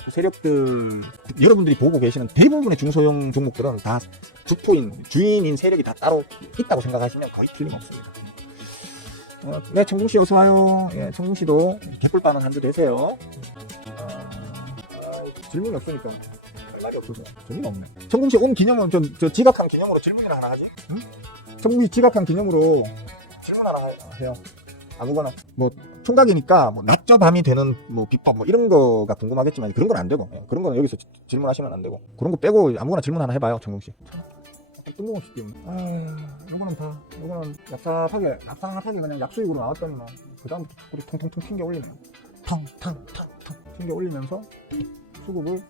그 세력들, 여러분들이 보고 계시는 대부분의 중소형 종목들은 다 주인인 세력이 다 따로 있다고 생각하시면 거의 틀림없습니다. 네, 청중씨 어서와요. 예, 청중씨도 개꿀빠는 한 주 되세요. 질문이 없으니까 할 말이 없어서 재미가 없네. 청중씨 온 기념으로 저 지각한 기념으로 질문이나 하나 하지? 응? 청중씨 지각한 기념으로 질문 하나 해요. 아무거나 뭐 총각이니까 뭐 낮저 밤이 되는 뭐 비법 뭐 이런 거가 궁금하겠지만 그런 건 안 되고, 그런 거는 여기서 질문하시면 안 되고, 그런 거 빼고 아무거나 질문 하나 해봐요. 청중씨. 뜬금없이 띄우네. 요거는 얍삽하게 그냥 약수익으로 나왔더니만 그 다음부터 자꾸 통통통 튕겨 올리네. 탕탕탕탕 튕겨 올리면서 수급을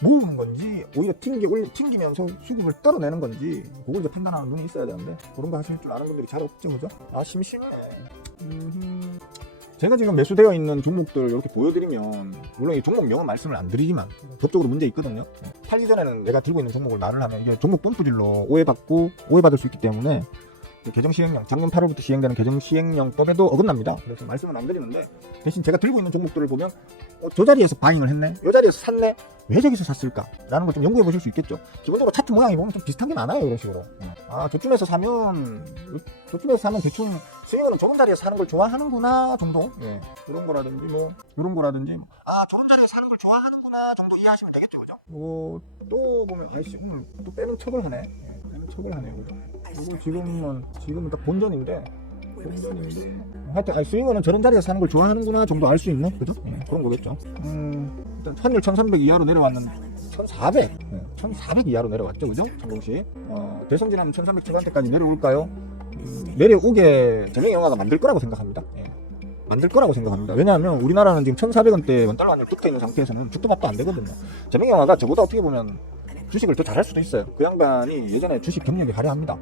모으는 건지 오히려 튕기면서 수급을 떨어내는 건지 그걸 이제 판단하는 눈이 있어야 되는데 그런 거 하실 줄 아는 분들이 잘 없죠. 그죠? 심심해. 제가 지금 매수되어 있는 종목들 이렇게 보여드리면, 물론 이 종목명은 말씀을 안 드리지만 법적으로 문제 있거든요. 팔기 전에는 내가 들고 있는 종목을 말을 하면 이게 종목 뽐뿌질로 오해받을 수 있기 때문에 개정시행령, 작년 8월부터 시행되는 개정시행령법에도 어긋납니다. 그래서 말씀은 안 드리는데, 대신 제가 들고 있는 종목들을 보면 저 자리에서 바잉을 했네, 이 자리에서 샀네, 왜 저기서 샀을까? 라는 걸 좀 연구해 보실 수 있겠죠. 기본적으로 차트 모양이 보면 좀 비슷한 게 많아요, 이런 식으로. 저쯤에서 사면 대충 스윙은 좁은 자리에서 사는 걸 좋아하는구나 정도. 예. 이런 거라든지 이런 거라든지 좁은 자리에서 사는 걸 좋아하는구나 정도 이해하시면 되겠죠, 그죠? 또 보면 아이씨 오늘 또 빼는 척을 하네. 예. 빼는 척을 하네요, 그죠? 이거 지금은 딱 본전인데. 하여튼 스윙어는 저런 자리에서 사는 걸 좋아하는구나 정도 알 수 있는, 그죠? 그런 거겠죠. 일단 환율 1300 이하로 내려왔는 1400 이하로 내려왔죠, 그죠? 전공시 대선 지나면 1300 초반대까지 내려올까요? 내려오게 재명영화가 만들 거라고 생각합니다. 만들 거라고 생각합니다. 왜냐하면 우리나라는 지금 1400원대 원달러 환율 붙어 있는 상태에서는 죽도 밥도 안 되거든요. 재명영화가 저보다 어떻게 보면 주식을 더 잘할 수도 있어요. 그 양반이 예전에 주식 경력이 화려합니다.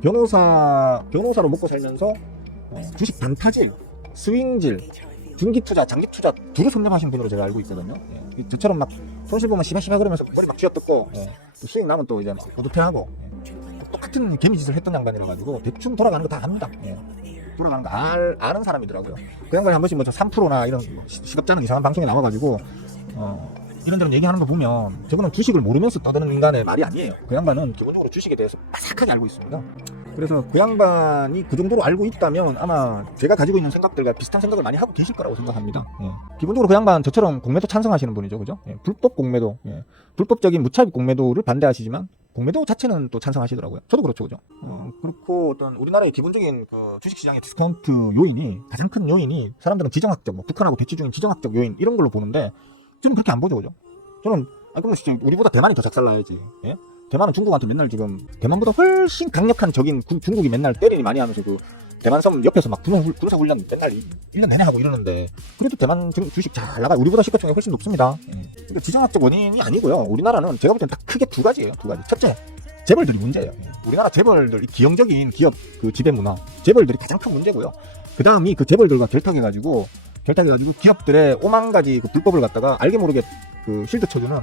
변호사로 먹고 살면서 주식 단타질, 스윙질, 중기투자, 장기투자 두루 섭렵하신 분으로 제가 알고 있거든요. 저처럼 막 손실 보면 시바시바 그러면서 머리 막 쥐어뜯고 또 수익 나면 또 이제 막 뿌듯해하고 똑같은 개미짓을 했던 양반이라 가지고 대충 돌아가는 거 다 압니다. 돌아가는 거 아는 사람이더라고요. 그 양반이 한 번씩 뭐 저 3%나 이런 시급자는 이상한 방송에 나와가지고 이런저런 얘기하는 거 보면 저거는 주식을 모르면서 떠드는 인간의 말이 아니에요. 그 양반은 기본적으로 주식에 대해서 바삭하게 알고 있습니다. 그래서 그 양반이 그 정도로 알고 있다면 아마 제가 가지고 있는 생각들과 비슷한 생각을 많이 하고 계실 거라고 생각합니다. 기본적으로 그 양반 저처럼 공매도 찬성하시는 분이죠, 그죠? 불법 공매도, 불법적인 무차입 공매도를 반대하시지만 공매도 자체는 또 찬성하시더라고요. 저도 그렇죠, 그죠? 그렇고 어떤 우리나라의 기본적인 그 주식시장의 디스카운트 요인이, 가장 큰 요인이 사람들은 지정학적, 뭐 북한하고 대치 중인 지정학적 요인 이런 걸로 보는데 저는 그렇게 안 보죠, 그죠? 저는 그러면 진짜 우리보다 대만이 더 작살나야지. 대만은 중국한테 맨날 지금 대만보다 훨씬 강력한 적인 중국이 맨날 때리니 많이 하면서 그 대만섬 옆에서 막 군사 훈련 맨날 1년 내내 하고 이러는데 그래도 대만 주식 잘 나가요. 우리보다 시가총액이 훨씬 높습니다. 그러니까 지정학적 원인이 아니고요. 우리나라는 제가 볼 때는 딱 크게 두 가지예요. 두 가지. 첫째, 재벌들이 문제예요. 우리나라 재벌들, 기형적인 기업 그 지배 문화, 재벌들이 가장 큰 문제고요. 그 다음이 그 재벌들과 결탁해가지고 기업들의 오만 가지 그 불법을 갖다가 알게 모르게 그 실드 쳐주는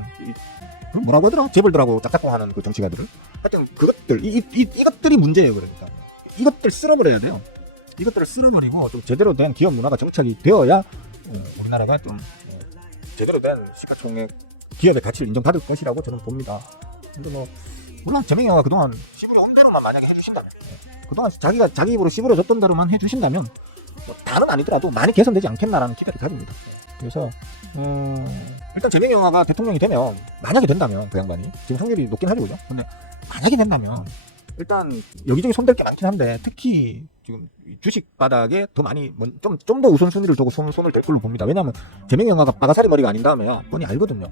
그 뭐라고 하더라? 재벌들하고 짝짝꿍하는 그 정치가들을. 하여튼 그것들 이것들이 문제예요. 그러니까 이것들 쓸어버려야 돼요. 이것들을 쓸어버리고 좀 제대로 된 기업 문화가 정착이 되어야 우리나라가 좀 제대로 된 시가총액 기업의 가치를 인정받을 것이라고 저는 봅니다. 근데 뭐 물론 재명이가 그동안 씹으려 온 대로만 만약에 해주신다면, 그동안 자기 입으로 씹으려줬던 대로만 해주신다면 뭐 다는 아니더라도 많이 개선되지 않겠나라는 기대를 가집니다. 그래서 일단 재명영화가 대통령이 되면, 만약에 된다면 그 양반이 지금 확률이 높긴 하죠, 그죠? 근데 만약에 된다면 일단 여기저기 손댈 게 많긴 한데 특히 지금 주식 바닥에 더 많이 좀 더 우선순위를 두고 손을 댈 걸로 봅니다. 왜냐하면 재명영화가 빠가사리 머리가 아닌 다음에야 뻔히 알거든요.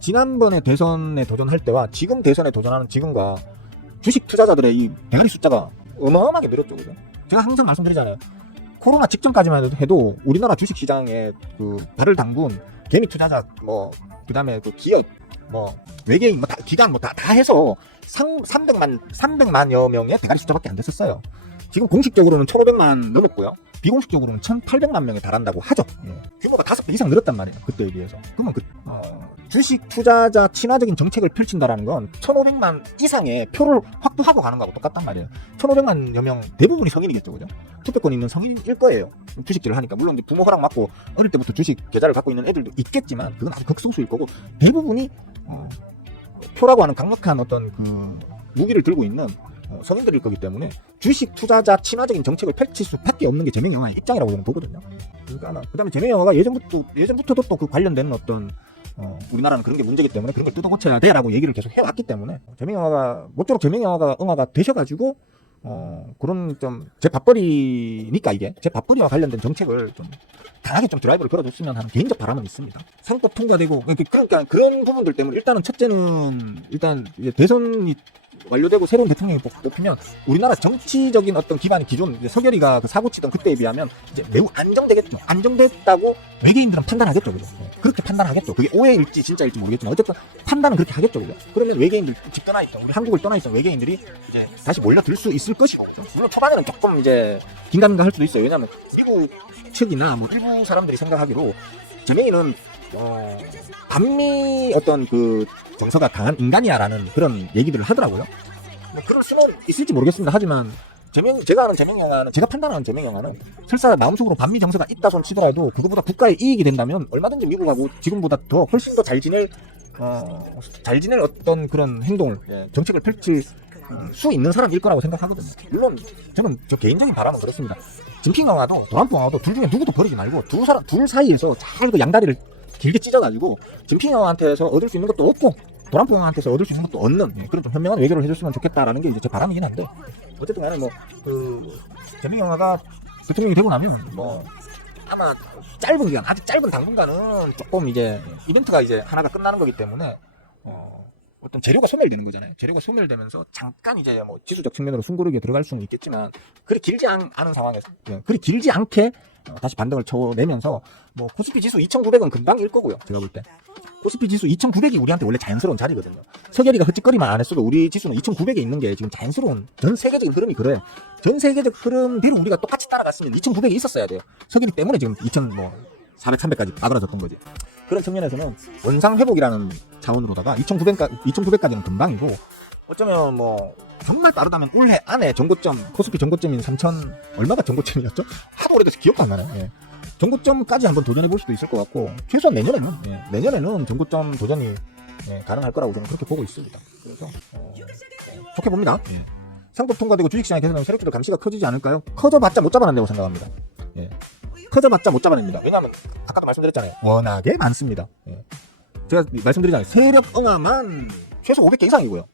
지난번에 대선에 도전할 때와 지금 대선에 도전하는 지금과 주식 투자자들의 이 대가리 숫자가 어마어마하게 늘었죠, 그죠? 제가 항상 말씀드리잖아요. 코로나 직전까지만 해도 우리나라 주식시장에 그 발을 담근 개미 투자자, 뭐 그다음에 그 기업, 뭐 외계인, 뭐 다, 기관 뭐 다 해서 300만여 명의 대가리 숫자밖에 안 됐었어요. 지금 공식적으로는 1,500만 넘었고요. 비공식적으로는 1,800만 명에 달한다고 하죠. 규모가 5배 이상 늘었단 말이에요. 그때에 비해서. 그러면 주식 투자자 친화적인 정책을 펼친다라는 건 1,500만 이상의 표를 확보하고 가는 거하고 똑같단 말이에요. 1,500만여 명 대부분이 성인이겠죠, 그죠? 투표권 있는 성인일 거예요. 주식질을 하니까. 물론 부모 허락 받고 어릴 때부터 주식 계좌를 갖고 있는 애들도 있겠지만 그건 아주 극소수일 거고, 대부분이 표라고 하는 강력한 어떤 그 무기를 들고 있는 성인들일 거기 때문에 주식 투자자 친화적인 정책을 펼칠 수밖에 없는 게 재명영화의 입장이라고 저는 보거든요. 그러니까 그다음에 재명영화가 예전부터도 또 그 관련된 어떤 우리나라는 그런 게 문제이기 때문에 그런 걸 뜯어 고쳐야 돼라고 얘기를 계속 해왔기 때문에 모쪼록 재명영화가 응화가 되셔가지고 그런 좀 제 밥벌이니까, 이게 제 밥벌이와 관련된 정책을 좀 강하게 좀 드라이브를 걸어줬으면 하는 개인적 바람은 있습니다. 선거법 통과되고, 그러니까 그런 부분들 때문에 일단은 첫째는 일단 이제 대선이 완료되고 새로운 대통령이 뽑히면 우리나라 정치적인 어떤 기반의 기존 이제 서결이가 그 사고치던 그때에 비하면 이제 매우 안정되겠죠. 안정됐다고 외계인들은 판단하겠죠, 그죠? 그렇게 판단하겠죠. 그게 오해일지 진짜일지 모르겠지만 어쨌든 판단은 그렇게 하겠죠, 그죠? 그러면 외계인들 집 떠나 있던, 우리 한국을 떠나 있던 외계인들이 이제 다시 몰려들 수 있을 것이고, 물론 초반에는 조금 이제 긴가민가 할 수도 있어요. 왜냐하면 미국 측이나 뭐 일부 사람들이 생각하기로 재명이는 반미 어떤 그 정서가 강한 인간이야라는 그런 얘기들을 하더라고요. 뭐 그럴 수는 있을지 모르겠습니다. 하지만 제가 아는 제명영화는, 제가 판단하는 제명영화는 설사 마음속으로 반미 정서가 있다 손 치더라도 그거보다 국가에 이익이 된다면 얼마든지 미국하고 지금보다 더 훨씬 더 잘 지낼 어떤 그런 행동을, 정책을 펼칠 수 있는 사람일 거라고 생각하거든요. 물론 저는 저 개인적인 바람은 그렇습니다. 진핑 영화도 트럼프 영화도 둘 중에 누구도 버리지 말고 둘 사이에서 잘 그 양다리를 길게 찢어가지고 진핑 영화한테서 얻을 수 있는 것도 얻고 트럼프 영화한테서 얻을 수 있는 것도 얻는 그런 좀 현명한 외교를 해줬으면 좋겠다라는 게 이제 제 바람이긴 한데, 어쨌든 간에 뭐 진핑 영화가 대통령이 되고 나면 뭐 아마 짧은 기간, 아주 짧은 당분간은 조금 이제 이벤트가 이제 하나가 끝나는 거기 때문에 어떤 재료가 소멸되는 거잖아요. 재료가 소멸되면서 잠깐 이제 뭐 지수적 측면으로 숨고르기에 들어갈 수는 있겠지만 그리 길지 않은 상황에서 그리 길지 않게 다시 반등을 쳐내면서 뭐 코스피 지수 2,900은 금방일 거고요. 제가 볼 때 코스피 지수 2,900이 우리한테 원래 자연스러운 자리거든요. 서결이가 헛짓거리만 안 했어도 우리 지수는 2,900에 있는 게 지금 자연스러운 전 세계적인 흐름이 그래요. 전 세계적 흐름대로 우리가 똑같이 따라갔으면 2,900이 있었어야 돼요. 서결이 때문에 지금 400, 300까지 아그라졌던 거지. 그런 측면에서는 원상 회복이라는 차원으로다가 2,900까지는 금방이고, 어쩌면 뭐 정말 빠르다면 올해 안에 코스피 전고점인 3,000 얼마가 전고점이었죠? 하도 오래돼서 기억도 안 나네. 예. 전고점까지 한번 도전해 볼 수도 있을 것 같고, 최소한 내년에는 전고점 도전이 가능할 거라고 저는 그렇게 보고 있습니다. 그래서 좋게 봅니다. 상법 통과되고 주식시장에 개선하면 세력주들 감시가 커지지 않을까요? 커져봤자 못 잡아낸다고 생각합니다. 커져봤자 못 잡아냅니다. 왜냐하면 아까도 말씀드렸잖아요. 워낙에 많습니다. 제가 말씀드리잖아요. 세력 응화만 최소 500개 이상이고요.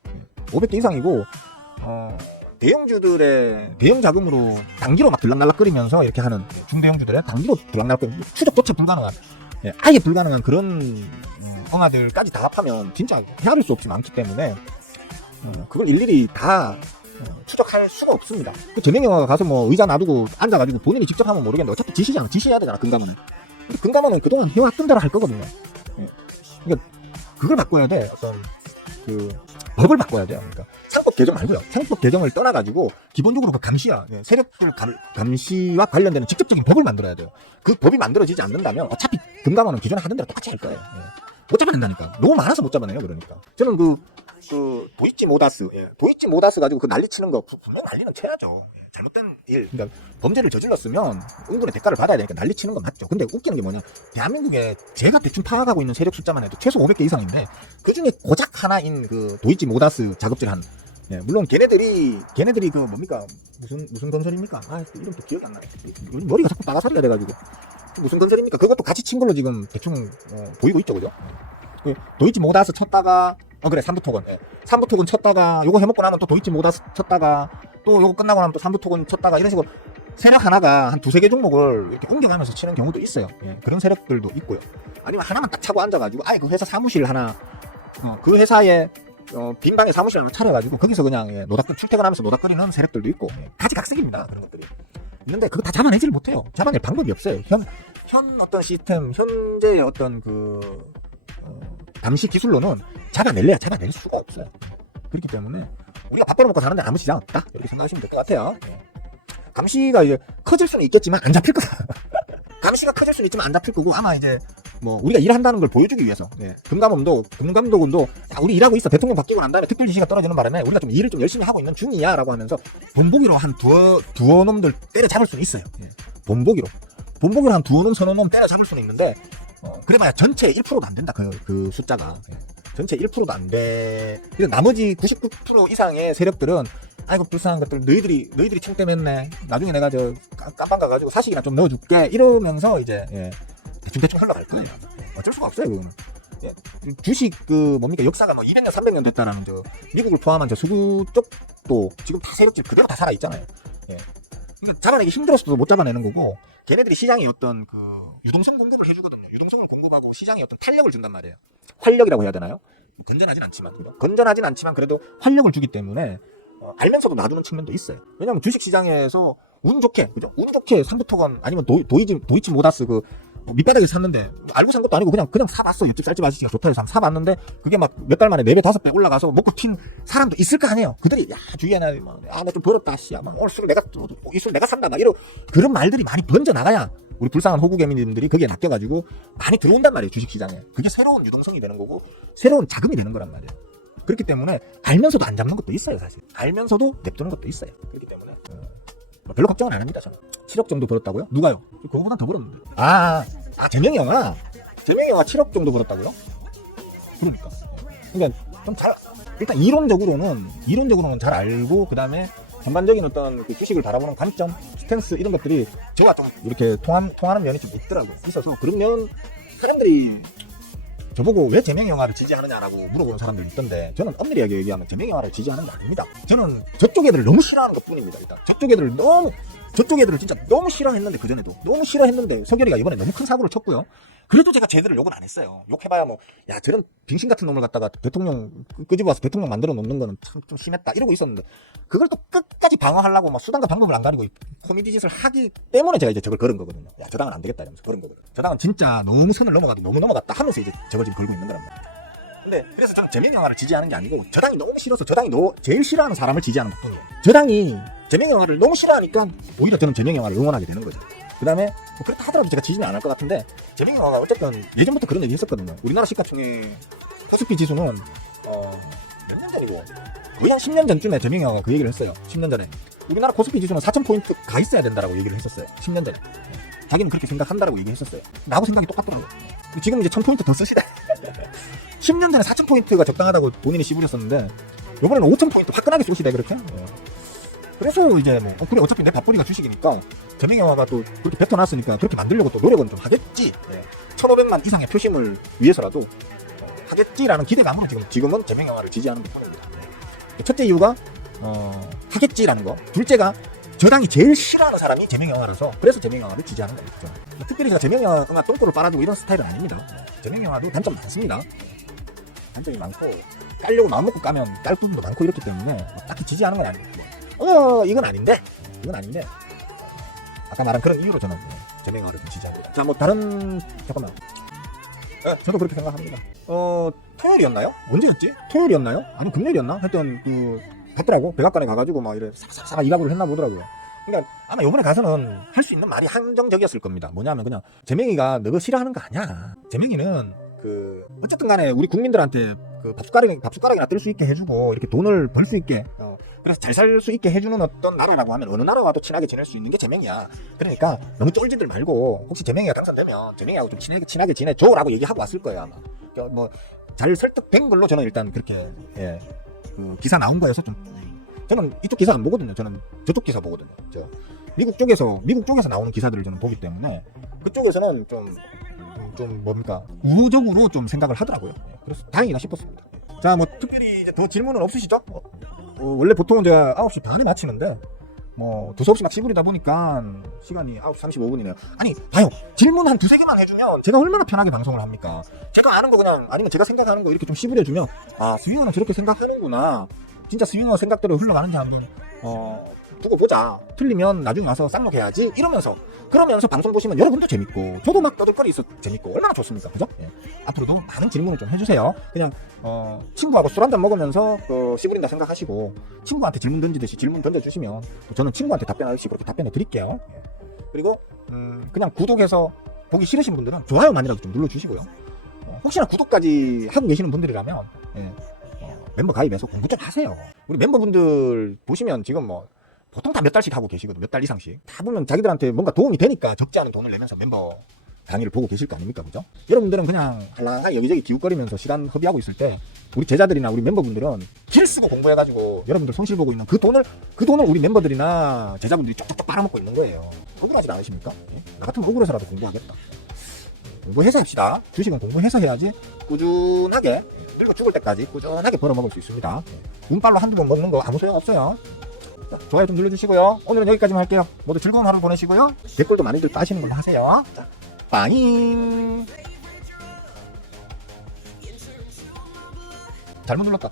500개 이상이고 대형주들의 대형 자금으로 단기로 막 들락날락거리면서 이렇게 하는 중대형주들의 단기로 들락날락거리면서 추적조차 불가능한, 아예 불가능한 그런 응화들까지 다 합하면 진짜 헤아릴 수 없이 많기 때문에 그걸 일일이 다 추적할 수가 없습니다. 그 전행영화가 가서 뭐 의자 놔두고 앉아가지고 본인이 직접 하면 모르겠는데 어차피 지시해야 되잖아. 금감원은 그동안 해왔던 대로 할 거거든요. 그러니까 그걸 바꿔야 돼. 어떤 그 법을 바꿔야 돼요. 그러니까 상법 개정 말고요. 상법 개정을 떠나가지고 기본적으로 그 감시와 세력들 감시와 관련되는 직접적인 법을 만들어야 돼요. 그 법이 만들어지지 않는다면 어차피 금감원은 기존에 하던 대로 똑같이 할 거예요. 못 잡아낸다니까. 너무 많아서 못 잡아내요. 그러니까 저는 도이치 모다스 가지고 그 난리치는 거 분명 난리는 쳐야죠. 잘못된 일, 그러니까 범죄를 저질렀으면 응분의 대가를 받아야 되니까 난리치는 건 맞죠. 근데 웃기는 게 뭐냐, 대한민국에 제가 대충 파악하고 있는 세력 숫자만 해도 최소 500개 이상인데 그 중에 고작 하나인 그 도이치 모다스 작업질한, 물론 걔네들이 그 뭡니까, 무슨 건설입니까? 이름 또 기억이 안 나요. 머리가 자꾸 빠가사리가 돼가지고 무슨 건설입니까? 그것도 같이 친 걸로 지금 대충 보이고 있죠, 그죠? 도이치 모다스 쳤다가 그래 삼부토건 쳤다가 요거 해먹고 나면 또 도이치 모다스 쳤다가 또 요거 끝나고 나면 또 삼부토건 쳤다가 이런 식으로 세력 하나가 한 두세 개 종목을 이렇게 옮겨가면서 치는 경우도 있어요. 그런 세력들도 있고요. 아니면 하나만 딱 차고 앉아가지고 그 회사 사무실 하나, 그 회사에 빈 방에 사무실 하나 차려가지고 거기서 그냥 출퇴근하면서 노닥거리는 세력들도 있고, 가지각색입니다. 그런 것들이 있는데 그거 다 잡아내지를 못해요. 잡아낼 방법이 없어요. 현 어떤 시스템, 현재의 어떤 감시 기술로는 잡아낼 수가 없어요. 그렇기 때문에 우리가 밥 벌어먹고 사는데 아무 지장 없다, 이렇게 생각하시면 될 것 같아요. 감시가 이제 커질 수는 있겠지만 안 잡힐 거다. 감시가 커질 수는 있지만 안 잡힐 거고, 아마 이제 뭐 우리가 일한다는 걸 보여주기 위해서 금감독원도 우리 일하고 있어, 대통령 바뀌고 난 다음에 특별 지시가 떨어지는 바람에 우리가 좀 일을 좀 열심히 하고 있는 중이야 라고 하면서 본보기로 한 두어 놈들 때려잡을 수는 있어요. 본보기로 한 두어 놈 서너 놈 때려잡을 수는 있는데 그래봐야 전체 1%도 안 된다. 그 숫자가 전체 1%도 안 돼. 그래서 나머지 99% 이상의 세력들은 아이고 불쌍한 것들, 너희들이 청tem했네, 나중에 내가 깜빵 가가지고 사식이나 좀 넣어줄게, 이러면서 이제 대충 흘러갈 거예요. 어쩔 수가 없어요. 그거는 주식 역사가 뭐 200년 300년 됐다라는 미국을 포함한 서구 쪽도 지금 다 세력들 그대로 다 살아있잖아요. 그러니까 잡아내기 힘들었어도 못 잡아내는 거고, 걔네들이 시장에 어떤 유동성 공급을 해주거든요. 유동성을 공급하고 시장에 어떤 탄력을 준단 말이에요. 활력이라고 해야 되나요? 건전하진 않지만 그래도 활력을 주기 때문에 알면서도 놔두는 측면도 있어요. 왜냐면 주식 시장에서 운 좋게 삼부토건 아니면 도이치 모다스 밑바닥에 샀는데 알고 산 것도 아니고 그냥 사봤어. 유튜브 쌀집 아저씨가 좋다 해서 사봤는데 그게 막 몇 달 만에 4배 5배 올라가서 먹고 튄 사람도 있을 거 아니에요. 그들이 주위에 나 좀 벌었다, 오늘 술 내가 산다, 이런 그런 말들이 많이 번져 나가야 우리 불쌍한 호구 개미님들이 거기에 낚여가지고 많이 들어온단 말이에요. 주식 시장에. 그게 새로운 유동성이 되는 거고 새로운 자금이 되는 거란 말이에요. 그렇기 때문에 알면서도 안 잡는 것도 있어요. 사실 알면서도 냅두는 것도 있어요. 그렇기 때문에 별로 걱정은 안 합니다. 저는 7억 정도 벌었다고요? 누가요? 그거보다 더 벌었는데. 재명이 형아 7억 정도 벌었다고요? 그러니까 좀 잘, 일단 이론적으로는 잘 알고, 그 다음에 전반적인 어떤 그 주식을 바라보는 관점, 스탠스 이런 것들이 저와 좀 이렇게 통하는 면이 좀 있어서 그런 면 사람들이 저보고 왜 재명이 영화를 지지하느냐라고 물어보는 사람들이 있던데, 저는 엄밀하게 얘기하면 재명이 영화를 지지하는 게 아닙니다. 저는 저쪽 애들을 너무 싫어하는 것 뿐입니다. 일단 저쪽 애들을 진짜 너무 싫어했는데, 그전에도 너무 싫어했는데 석열이가 이번에 너무 큰 사고를 쳤고요. 그래도 제가 쟤들을 욕은 안 했어요. 욕해봐야 뭐, 야, 저런 빙신 같은 놈을 갖다가 대통령 끄집어 와서 대통령 만들어 놓는 거는 참 좀 심했다 이러고 있었는데, 그걸 또 끝까지 방어하려고 막 수단과 방법을 안 가리고 코미디 짓을 하기 때문에 제가 이제 저걸 걸은 거거든요. 야, 저 당은 안 되겠다 이러면서 걸은 거거든요. 저 당은 진짜 너무 선을 너무 넘어갔다 하면서 이제 저걸 지금 걸고 있는 거란 말이에요. 근데 그래서 저는 재명이 영화를 지지하는 게 아니고, 저 당이 너무 싫어서 저 당이 제일 싫어하는 사람을 지지하는 것뿐이에요. 저 당이 재명이 영화를 너무 싫어하니까 오히려 저는 재명이 영화를 응원하게 되는 거죠. 그 다음에 뭐 그렇다 하더라도 제가 지지는 안 할 것 같은데, 재명이 영화가 어쨌든 예전부터 그런 얘기 했었거든요. 우리나라 시가총액 코스피 지수는 몇 년 전이고 거의 한 10년 전쯤에 재명이 영화가 그 얘기를 했어요. 10년 전에 우리나라 코스피 지수는 4,000포인트 가 있어야 된다라고 얘기를 했었어요. 10년 전에 자기는 그렇게 생각한다라고 얘기했었어요. 나하고 생각이 똑같더라고요. 지금 이제 1,000포인트 더 쓰시다. 10년 전에 4,000포인트가 적당하다고 본인이 씨부렸었는데, 이번에는 5,000포인트 화끈하게 쏘시대 그렇게. 그래서 이제 그래 어차피 내 밥벌이가 주식이니까 재명이 영화가 또 그렇게 뱉어놨으니까 그렇게 만들려고 또 노력은 좀 하겠지. 1,500만 이상의 표심을 위해서라도 하겠지라는 기대감으로 지금은 재명이 영화를 지지하는 것뿐입니다. 첫째 이유가 하겠지라는 거. 둘째가 저 당이 제일 싫어하는 사람이 재명이 영화라서, 그래서 재명이 영화를 지지하는 거죠. 특별히 제가 재명이 영화 똥꼬를 빨아주고 이런 스타일은 아닙니다. 재명이 영화도 단점 많습니다. 단점이 많고, 깔려고 마음먹고 까면 깔 부분도 많고 이렇기 때문에 딱히 지지하는 건 아니에요. 이건 아닌데 아까 말한 그런 이유로 저는 재명이 영화를 좀 지지합니다. 자, 뭐 다른, 잠깐만. 저도 그렇게 생각합니다. 토요일이었나요? 언제였지? 토요일이었나요? 아니 금요일이었나? 하여튼 갔더라고. 백악관에 가가지고 막 이래 싹싹싹 이각으로 했나 보더라고요. 그러니까 아마 요번에 가서는 할 수 있는 말이 한정적이었을 겁니다. 뭐냐면 그냥 재명이가 너가 싫어하는 거 아니야. 재명이는 어쨌든 간에 우리 국민들한테 밥숟가락이나 뜰 수 있게 해주고, 이렇게 돈을 벌 수 있게, 그래서 잘 살 수 있게 해주는 어떤 나라라고 하면 어느 나라와도 친하게 지낼 수 있는 게 재명이야. 그러니까 너무 쫄지들 말고, 혹시 재명이가 당선되면 재명이하고 좀 친하게 지내줘라고 얘기하고 왔을 거예요 아마. 뭐 잘 설득된 걸로 저는 일단 그렇게 기사 나온 거여서 저는 이쪽 기사 안 보거든요. 저는 저쪽 기사 보거든요. 미국 쪽에서 나오는 기사들을 저는 보기 때문에 그쪽에서는 좀 뭡니까, 우호적으로 좀 생각을 하더라고요. 그래서 다행이다 싶었습니다. 자, 뭐 특별히 이제 더 질문은 없으시죠? 원래 보통은 제가 9시 반에 마치는데 뭐 두서없이 막 씨부리다 보니까 시간이 9시 35분이네요. 아니 봐요, 질문 한 두세 개만 해주면 제가 얼마나 편하게 방송을 합니까? 제가 아는 거 그냥, 아니면 제가 생각하는 거 이렇게 좀 씨부려주면, 수영아는 저렇게 생각하는구나, 진짜 수영아 생각대로 흘러가는지 한번 두고 보자, 틀리면 나중에 와서 쌍욕해야지 그러면서 방송 보시면 여러분도 재밌고 저도 막 떠들거리 있어 재밌고 얼마나 좋습니까, 그죠? 앞으로도 많은 질문을 좀 해주세요. 그냥 친구하고 술 한잔 먹으면서 씨부린다 생각하시고, 친구한테 질문 던지듯이 질문 던져주시면 저는 친구한테 답변하듯이 그렇게 답변해 드릴게요. 그리고 그냥 구독해서 보기 싫으신 분들은 좋아요만이라도 좀 눌러주시고요. 혹시나 구독까지 하고 계시는 분들이라면 멤버 가입해서 공부 좀 하세요. 우리 멤버분들 보시면 지금 뭐 보통 다 몇 달씩 하고 계시거든. 몇 달 이상씩. 다 보면 자기들한테 뭔가 도움이 되니까 적지 않은 돈을 내면서 멤버 강의를 보고 계실 거 아닙니까, 그죠? 여러분들은 그냥 한라하게 여기저기 기웃거리면서 시간 허비하고 있을 때, 우리 제자들이나 우리 멤버분들은 길 쓰고 공부해가지고 여러분들 손실 보고 있는 그 돈을 우리 멤버들이나 제자분들이 쪽쪽쪽 빨아먹고 있는 거예요. 억울하지 않으십니까? 나 같으면 억울해서라도 공부하겠다. 공부해서 합시다. 주식은 공부해서 해야지 꾸준하게 늙어 죽을 때까지 꾸준하게 벌어먹을 수 있습니다. 운빨로 한두 번 먹는 거 아무 소용 없어요. 자, 좋아요 좀 눌러주시고요. 오늘은 여기까지만 할게요. 모두 즐거운 하루 보내시고요. 댓글도 많이들 빠시는 걸로 하세요. 자, 빠잉. 잘못 눌렀다.